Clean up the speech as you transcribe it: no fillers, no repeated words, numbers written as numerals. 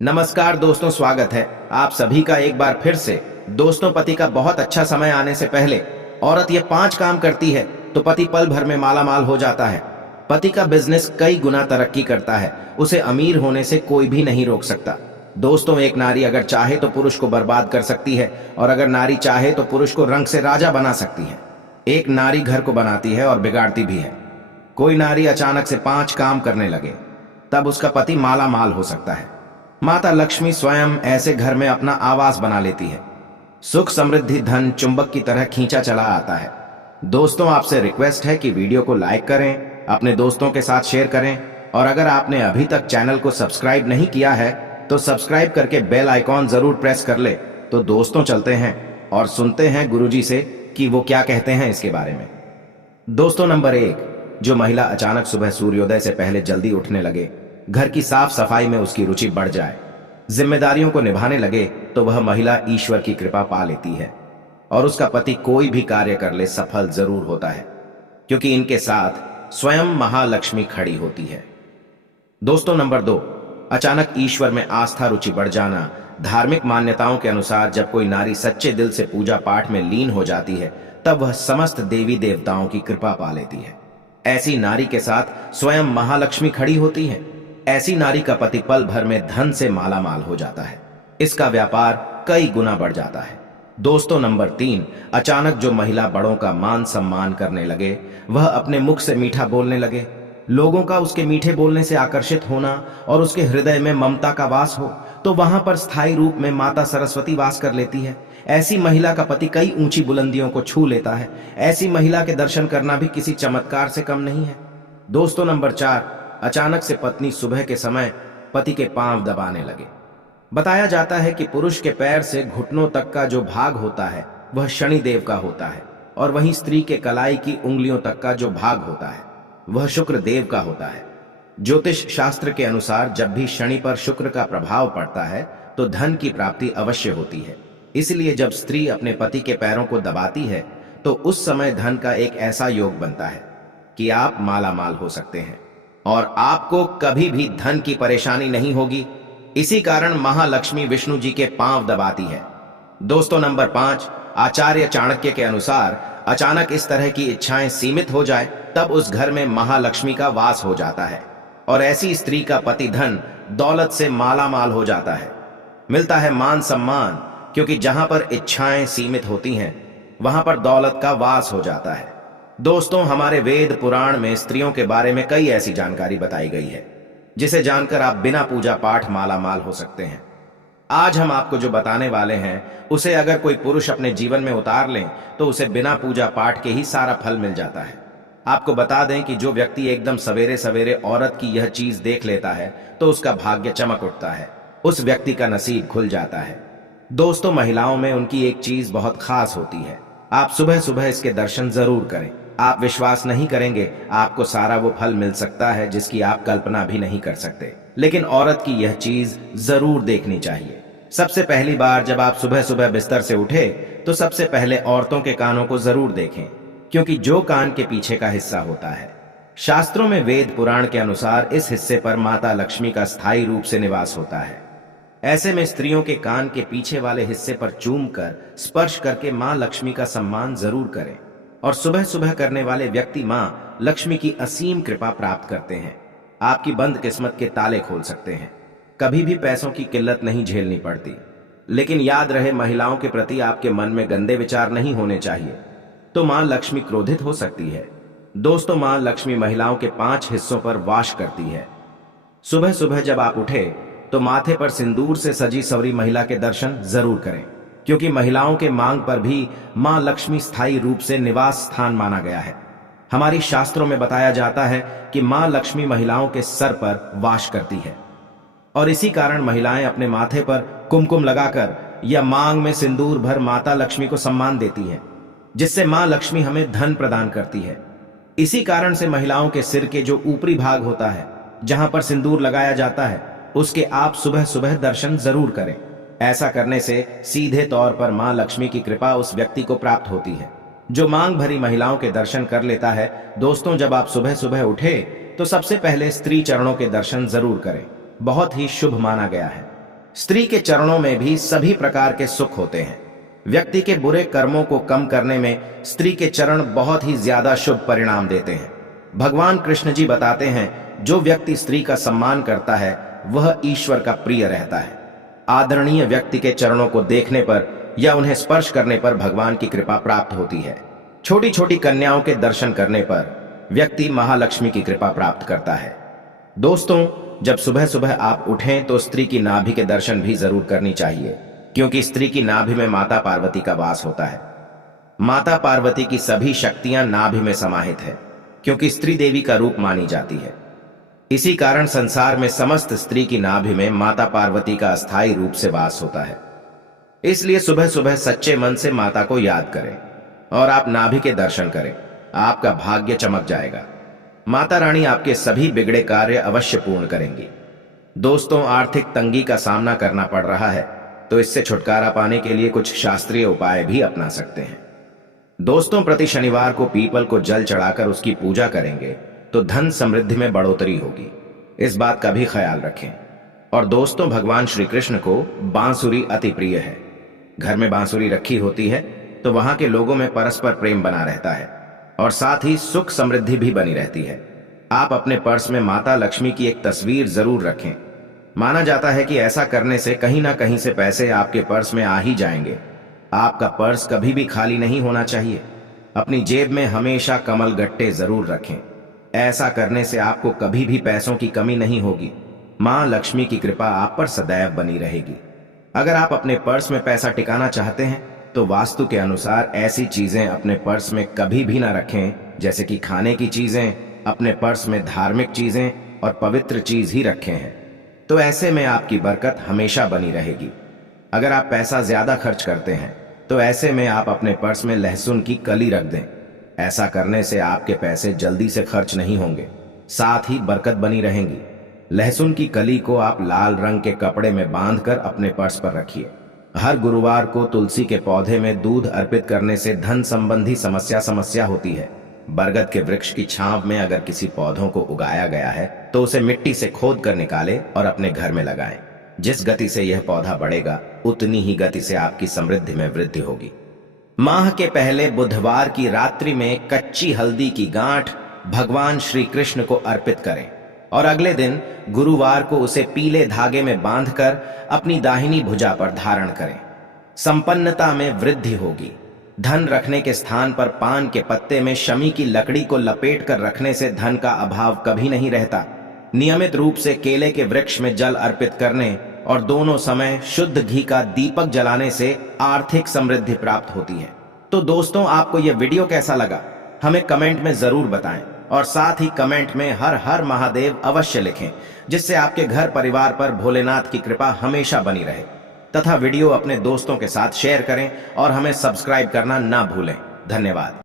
नमस्कार दोस्तों, स्वागत है आप सभी का एक बार फिर से। दोस्तों, पति का बहुत अच्छा समय आने से पहले औरत ये 5 काम करती है तो पति पल भर में माला माल हो जाता है। पति का बिजनेस कई गुना तरक्की करता है, उसे अमीर होने से कोई भी नहीं रोक सकता। दोस्तों, एक नारी अगर चाहे तो पुरुष को बर्बाद कर सकती है, और अगर नारी चाहे तो पुरुष को रंग से राजा बना सकती है। एक नारी घर को बनाती है और बिगाड़ती भी है। कोई नारी अचानक से 5 काम करने लगे तब उसका पति माला माल हो सकता है। माता लक्ष्मी स्वयं ऐसे घर में अपना आवास बना लेती है। सुख, समृद्धि, धन चुंबक की तरह खींचा चला आता है। दोस्तों, आपसे रिक्वेस्ट है कि वीडियो को लाइक करें, अपने दोस्तों के साथ शेयर करें, और अगर आपने अभी तक चैनल को सब्सक्राइब नहीं किया है तो सब्सक्राइब करके बेल आइकॉन जरूर प्रेस कर ले। तो दोस्तों, चलते हैं और सुनते हैं गुरुजी से कि वो क्या कहते हैं इसके बारे में। दोस्तों, नंबर 1, जो महिला अचानक सुबह सूर्योदय से पहले जल्दी उठने लगे, घर की साफ सफाई में उसकी रुचि बढ़ जाए, जिम्मेदारियों को निभाने लगे, तो वह महिला ईश्वर की कृपा पा लेती है और उसका पति कोई भी कार्य कर ले सफल जरूर होता है, क्योंकि इनके साथ स्वयं महालक्ष्मी खड़ी होती है। दोस्तों, नंबर 2, अचानक ईश्वर में आस्था रुचि बढ़ जाना। धार्मिक मान्यताओं के अनुसार जब कोई नारी सच्चे दिल से पूजा पाठ में लीन हो जाती है तब वह समस्त देवी देवताओं की कृपा पा लेती है। ऐसी नारी के साथ स्वयं महालक्ष्मी खड़ी होती है। ऐसी नारी का पति पल भर में धन से माला माल हो जाता है, इसका व्यापार कई गुना बढ़ जाता है। दोस्तों, नंबर 3, अचानक जो महिला बड़ों का मान सम्मान करने लगे, वह अपने मुख से मीठा बोलने लगे, लोगों का उसके मीठे बोलने से आकर्षित होना और उसके हृदय में ममता का वास हो, तो वहां पर स्थायी रूप में माता सरस्वती वास कर लेती है। ऐसी महिला का पति कई ऊंची बुलंदियों को छू लेता है। ऐसी महिला के दर्शन करना भी किसी चमत्कार से कम नहीं है। दोस्तों, नंबर 4, अचानक से पत्नी सुबह के समय पति के पांव दबाने लगे। बताया जाता है कि पुरुष के पैर से घुटनों तक का जो भाग होता है वह शनि देव का होता है, और वहीं स्त्री के कलाई की उंगलियों तक का जो भाग होता है वह शुक्र देव का होता है। ज्योतिष शास्त्र के अनुसार जब भी शनि पर शुक्र का प्रभाव पड़ता है तो धन की प्राप्ति अवश्य होती है। इसलिए जब स्त्री अपने पति के पैरों को दबाती है तो उस समय धन का एक ऐसा योग बनता है कि आप माला माल हो सकते हैं और आपको कभी भी धन की परेशानी नहीं होगी। इसी कारण महालक्ष्मी विष्णु जी के पांव दबाती है। दोस्तों, नंबर 5, आचार्य चाणक्य के अनुसार अचानक इस तरह की इच्छाएं सीमित हो जाए तब उस घर में महालक्ष्मी का वास हो जाता है और ऐसी स्त्री का पति धन दौलत से माला माल हो जाता है। मिलता है मान सम्मान, क्योंकि जहां पर इच्छाएं सीमित होती हैं वहां पर दौलत का वास हो जाता है। दोस्तों, हमारे वेद पुराण में स्त्रियों के बारे में कई ऐसी जानकारी बताई गई है जिसे जानकर आप बिना पूजा पाठ माला माल हो सकते हैं। आज हम आपको जो बताने वाले हैं उसे अगर कोई पुरुष अपने जीवन में उतार लें तो उसे बिना पूजा पाठ के ही सारा फल मिल जाता है। आपको बता दें कि जो व्यक्ति एकदम सवेरे सवेरे औरत की यह चीज देख लेता है तो उसका भाग्य चमक उठता है, उस व्यक्ति का नसीब खुल जाता है। दोस्तों, महिलाओं में उनकी एक चीज बहुत खास होती है। आप सुबह सुबह इसके दर्शन जरूर करें। आप विश्वास नहीं करेंगे, आपको सारा वो फल मिल सकता है जिसकी आप कल्पना भी नहीं कर सकते। लेकिन औरत की यह चीज जरूर देखनी चाहिए। सबसे पहली बार जब आप सुबह सुबह बिस्तर से उठे तो सबसे पहले औरतों के कानों को जरूर देखें, क्योंकि जो कान के पीछे का हिस्सा होता है, शास्त्रों में वेद पुराण के अनुसार इस हिस्से पर माता लक्ष्मी का स्थायी रूप से निवास होता है। ऐसे में स्त्रियों के कान के पीछे वाले हिस्से पर चूम कर स्पर्श करके मां लक्ष्मी का सम्मान जरूर करें, और सुबह सुबह करने वाले व्यक्ति मां लक्ष्मी की असीम कृपा प्राप्त करते हैं। आपकी बंद किस्मत के ताले खोल सकते हैं। कभी भी पैसों की किल्लत नहीं झेलनी पड़ती। लेकिन याद रहे, महिलाओं के प्रति आपके मन में गंदे विचार नहीं होने चाहिए, तो मां लक्ष्मी क्रोधित हो सकती है। दोस्तों, मां लक्ष्मी महिलाओं के 5 हिस्सों पर वास करती है। सुबह सुबह जब आप उठे तो माथे पर सिंदूर से सजी सवरी महिला के दर्शन जरूर करें, क्योंकि महिलाओं के मांग पर भी मां लक्ष्मी स्थायी रूप से निवास स्थान माना गया है। हमारी शास्त्रों में बताया जाता है कि मां लक्ष्मी महिलाओं के सर पर वास करती है, और इसी कारण महिलाएं अपने माथे पर कुमकुम लगाकर या मांग में सिंदूर भर माता लक्ष्मी को सम्मान देती हैं, जिससे मां लक्ष्मी हमें धन प्रदान करती है। इसी कारण से महिलाओं के सिर के जो ऊपरी भाग होता है, जहां पर सिंदूर लगाया जाता है, उसके आप सुबह सुबह दर्शन जरूर करें। ऐसा करने से सीधे तौर पर मां लक्ष्मी की कृपा उस व्यक्ति को प्राप्त होती है जो मांग भरी महिलाओं के दर्शन कर लेता है। दोस्तों, जब आप सुबह सुबह उठे तो सबसे पहले स्त्री चरणों के दर्शन जरूर करें। बहुत ही शुभ माना गया है। स्त्री के चरणों में भी सभी प्रकार के सुख होते हैं। व्यक्ति के बुरे कर्मों को कम करने में स्त्री के चरण बहुत ही ज्यादा शुभ परिणाम देते हैं। भगवान कृष्ण जी बताते हैं, जो व्यक्ति स्त्री का सम्मान करता है वह ईश्वर का प्रिय रहता है। आदरणीय व्यक्ति के चरणों को देखने पर या उन्हें स्पर्श करने पर भगवान की कृपा प्राप्त होती है। छोटी छोटी कन्याओं के दर्शन करने पर व्यक्ति महालक्ष्मी की कृपा प्राप्त करता है। दोस्तों, जब सुबह सुबह आप उठें तो स्त्री की नाभि के दर्शन भी जरूर करनी चाहिए, क्योंकि स्त्री की नाभि में माता पार्वती का वास होता है। माता पार्वती की सभी शक्तियां नाभि में समाहित है, क्योंकि स्त्री देवी का रूप मानी जाती है। इसी कारण संसार में समस्त स्त्री की नाभि में माता पार्वती का अस्थायी रूप से वास होता है। इसलिए सुबह सुबह सच्चे मन से माता को याद करें और आप नाभि के दर्शन करें, आपका भाग्य चमक जाएगा। माता रानी आपके सभी बिगड़े कार्य अवश्य पूर्ण करेंगी। दोस्तों, आर्थिक तंगी का सामना करना पड़ रहा है, तो इससे छुटकारा पाने के लिए कुछ शास्त्रीय उपाय भी अपना सकते हैं। दोस्तों, प्रति शनिवार को पीपल को जल चढ़ाकर उसकी पूजा करेंगे तो धन समृद्धि में बढ़ोतरी होगी। इस बात का भी ख्याल रखें। और दोस्तों, भगवान श्री कृष्ण को बांसुरी अति प्रिय है। घर में बांसुरी रखी होती है तो वहां के लोगों में परस्पर प्रेम बना रहता है और साथ ही सुख समृद्धि भी बनी रहती है। आप अपने पर्स में माता लक्ष्मी की एक तस्वीर जरूर रखें। माना जाता है कि ऐसा करने से कहीं ना कहीं से पैसे आपके पर्स में आ ही जाएंगे। आपका पर्स कभी भी खाली नहीं होना चाहिए। अपनी जेब में हमेशा कमल गट्टे जरूर रखें। ऐसा करने से आपको कभी भी पैसों की कमी नहीं होगी। मां लक्ष्मी की कृपा आप पर सदैव बनी रहेगी। अगर आप अपने पर्स में पैसा टिकाना चाहते हैं तो वास्तु के अनुसार ऐसी चीजें अपने पर्स में कभी भी ना रखें, जैसे कि खाने की चीजें। अपने पर्स में धार्मिक चीजें और पवित्र चीज ही रखे हैं, तो ऐसे में आपकी बरकत हमेशा बनी रहेगी। अगर आप पैसा ज्यादा खर्च करते हैं तो ऐसे में आप अपने पर्स में लहसुन की कली रख दें। ऐसा करने से आपके पैसे जल्दी से खर्च नहीं होंगे, साथ ही बरकत बनी रहेंगी। लहसुन की कली को आप लाल रंग के कपड़े में बांधकर अपने पर्स पर रखिए। हर गुरुवार को तुलसी के पौधे में दूध अर्पित करने से धन संबंधी समस्या होती है। बरगद के वृक्ष की छांव में अगर किसी पौधों को उगाया गया है तो उसे मिट्टी से खोद कर निकालें और अपने घर में लगाएं। जिस गति से यह पौधा बढ़ेगा उतनी ही गति से आपकी समृद्धि में वृद्धि होगी। माह के पहले बुधवार की रात्रि में कच्ची हल्दी की गांठ भगवान श्री कृष्ण को अर्पित करें और अगले दिन गुरुवार को उसे पीले धागे में बांधकर अपनी दाहिनी भुजा पर धारण करें। संपन्नता में वृद्धि होगी। धन रखने के स्थान पर पान के पत्ते में शमी की लकड़ी को लपेट कर रखने से धन का अभाव कभी नहीं रहता। नियमित रूप से केले के वृक्ष में जल अर्पित करने और दोनों समय शुद्ध घी का दीपक जलाने से आर्थिक समृद्धि प्राप्त होती है। तो दोस्तों, आपको यह वीडियो कैसा लगा हमें कमेंट में जरूर बताएं और साथ ही कमेंट में हर हर महादेव अवश्य लिखें, जिससे आपके घर परिवार पर भोलेनाथ की कृपा हमेशा बनी रहे। तथा वीडियो अपने दोस्तों के साथ शेयर करें और हमें सब्सक्राइब करना ना भूलें। धन्यवाद।